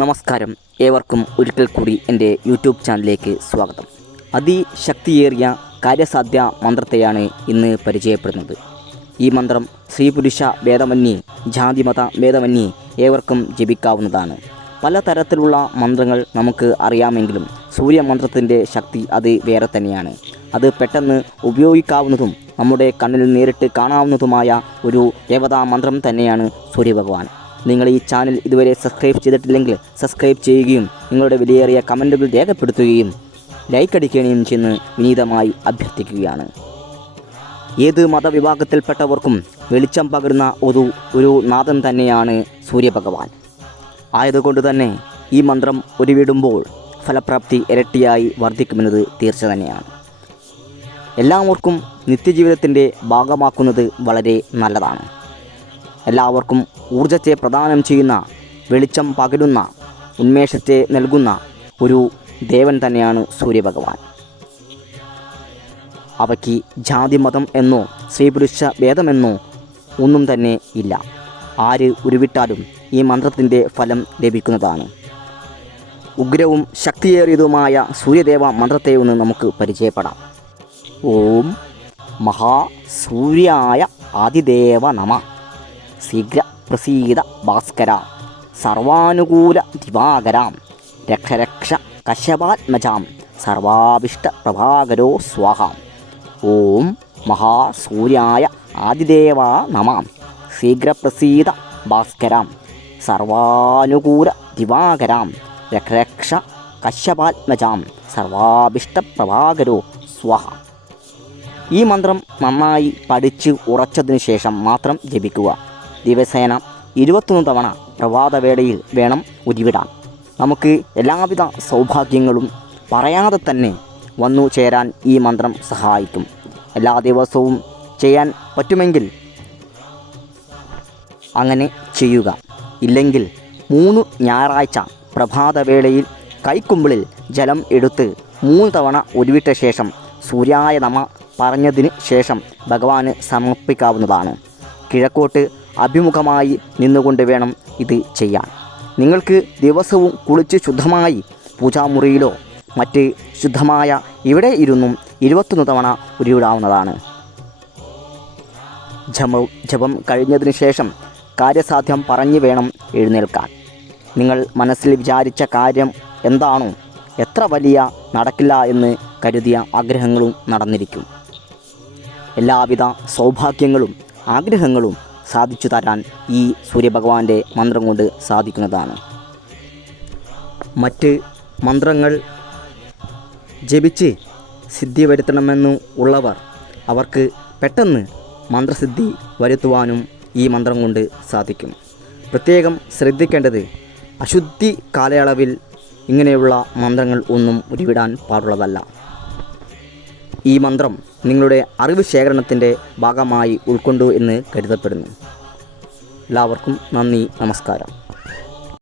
നമസ്കാരം. ഏവർക്കും ഒരിക്കൽ കൂടി എന്റെ യൂട്യൂബ് ചാനലിലേക്ക് സ്വാഗതം. അതിശക്തിയേറിയ കാര്യസാധ്യ മന്ത്രത്തെയാണ് ഇന്ന് പരിചയപ്പെടുന്നത്. ഈ മന്ത്രം സ്ത്രീ പുരുഷ ഭേദമന്യേ ജാതിമത ഭേദമന്യേ ഏവർക്കും ജപിക്കാവുന്നതാണ്. പലതരത്തിലുള്ള മന്ത്രങ്ങൾ നമുക്ക് അറിയാമെങ്കിലും സൂര്യമന്ത്രത്തിന്റെ ശക്തി അത് വേറെ തന്നെയാണ്. അത് പെട്ടെന്ന് ഉപയോഗിക്കാവുന്നതും നമ്മുടെ കണ്ണിൽ നേരിട്ട് കാണാവുന്നതുമായ ഒരു ദേവതാ മന്ത്രം തന്നെയാണ് സൂര്യഭഗവാൻ. നിങ്ങൾ ഈ ചാനൽ ഇതുവരെ സബ്സ്ക്രൈബ് ചെയ്തിട്ടില്ലെങ്കിൽ സബ്സ്ക്രൈബ് ചെയ്യുകയും നിങ്ങളുടെ വിലയേറിയ കമന്റുകൾ രേഖപ്പെടുത്തുകയും ലൈക്ക് അടിക്കുകയും ചെയ്യുന്ന വിനീതമായി അഭ്യർത്ഥിക്കുകയാണ്. ഏത് മതവിഭാഗത്തിൽപ്പെട്ടവർക്കും വെളിച്ചം പകരുന്ന ഒരു ഒരു നാഥൻ തന്നെയാണ് സൂര്യഭഗവാൻ. ആയതുകൊണ്ട് തന്നെ ഈ മന്ത്രം ഒരുവിടുമ്പോൾ ഫലപ്രാപ്തി ഇരട്ടിയായി വർദ്ധിക്കുമെന്നത് തീർച്ച തന്നെയാണ്. എല്ലാവർക്കും നിത്യജീവിതത്തിന്റെ ഭാഗമാക്കുന്നത് വളരെ നല്ലതാണ്. എല്ലാവർക്കും ഊർജത്തെ പ്രദാനം ചെയ്യുന്ന വെളിച്ചം പകരുന്ന ഉന്മേഷത്തെ നൽകുന്ന ഒരു ദേവൻ തന്നെയാണ് സൂര്യഭഗവാൻ. അവയ്ക്ക് ജാതി മതം എന്നോ സ്ത്രീപുരുഷ ഭേദമെന്നോ ഒന്നും തന്നെ ഇല്ല. ആര് ഉരുവിട്ടാലും ഈ മന്ത്രത്തിന്റെ ഫലം ലഭിക്കുന്നതാണ്. ഉഗ്രവും ശക്തിയേറിയതുമായ സൂര്യദേവ മന്ത്രത്തെ ഒന്ന് നമുക്ക് പരിചയപ്പെടാം. ഓം മഹാസൂര്യായ ആദിദേവ നമ. ശീഘ്ര പ്രസീത ഭാസ്കര സർവാനുകൂല ദിവാകരാം രക്ഷരക്ഷ കശ്യപാത്മജാം സർവാഭിഷ്ട പ്രഭാകരോ സ്വാഹ. ഓം മഹാസൂര്യായ ആദിദേവ നമാം. ശീഘ്രപ്രസീത ഭാസ്കരാം സർവാനുകൂല ദിവാകരാം രക്ഷരക്ഷ കശ്യപാത്മജാം സർവാഭിഷ്ടപ്രഭാകരോ സ്വഹ. ഈ മന്ത്രം നന്നായി പഠിച്ച് ഉറച്ചതിനു ശേഷം മാത്രം ജപിക്കുക. ദിവസേന ഇരുപത്തൊന്ന് തവണ പ്രഭാതവേളയിൽ വേണം ഉരുവിടാൻ. നമുക്ക് എല്ലാവിധ സൗഭാഗ്യങ്ങളും പറയാതെ തന്നെ വന്നു ചേരാൻ ഈ മന്ത്രം സഹായിക്കും. എല്ലാ ദിവസവും ചെയ്യാൻ പറ്റുമെങ്കിൽ അങ്ങനെ ചെയ്യുക. ഇല്ലെങ്കിൽ മൂന്ന് ഞായറാഴ്ച പ്രഭാതവേളയിൽ കൈക്കുമ്പിളിൽ ജലം എടുത്ത് മൂന്ന് തവണ ഉരുവിട്ട ശേഷം സൂര്യായ നമ പറഞ്ഞതിന് ശേഷം ഭഗവാന് സമർപ്പിക്കാവുന്നതാണ്. കിഴക്കോട്ട് അഭിമുഖമായി നിന്നുകൊണ്ട് വേണം ഇത് ചെയ്യാൻ. നിങ്ങൾക്ക് ദിവസവും കുളിച്ച് ശുദ്ധമായി പൂജാമുറിയിലോ മറ്റ് ശുദ്ധമായ ഇവിടെ ഇരുന്നും ഇരുപത്തൊന്ന് തവണ ഉരുവിടാവുന്നതാണ്. ജപം ജപം കഴിഞ്ഞതിന് ശേഷം കാര്യസാധ്യം പറഞ്ഞു വേണം എഴുന്നേൽക്കാൻ. നിങ്ങൾ മനസ്സിൽ വിചാരിച്ച കാര്യം എന്താണോ എത്ര വലിയ നടക്കില്ല എന്ന് കരുതിയ ആഗ്രഹങ്ങളും നടന്നിരിക്കും. എല്ലാവിധ സൗഭാഗ്യങ്ങളും ആഗ്രഹങ്ങളും സാധിച്ചു തരാൻ ഈ സൂര്യഭഗവാന്റെ മന്ത്രം കൊണ്ട് സാധിക്കുന്നതാണ്. മറ്റ് മന്ത്രങ്ങൾ ജപിച്ച് സിദ്ധി വരുത്തണമെന്നു ഉള്ളവർ അവർക്ക് പെട്ടെന്ന് മന്ത്രസിദ്ധി വരുത്തുവാനും ഈ മന്ത്രം കൊണ്ട് സാധിക്കും. പ്രത്യേകം ശ്രദ്ധിക്കേണ്ടത് അശുദ്ധി കാലയളവിൽ ഇങ്ങനെയുള്ള മന്ത്രങ്ങൾ ഒന്നും ഉരുവിടാൻ പാടുള്ളതല്ല. ഈ മന്ത്രം നിങ്ങളുടെ അറിവ് ശേഖരണത്തിന്റെ ഭാഗമായി ഉൾക്കൊണ്ടു എന്ന് കരുതപ്പെടുന്നു. എല്ലാവർക്കും നന്ദി നമസ്കാരം.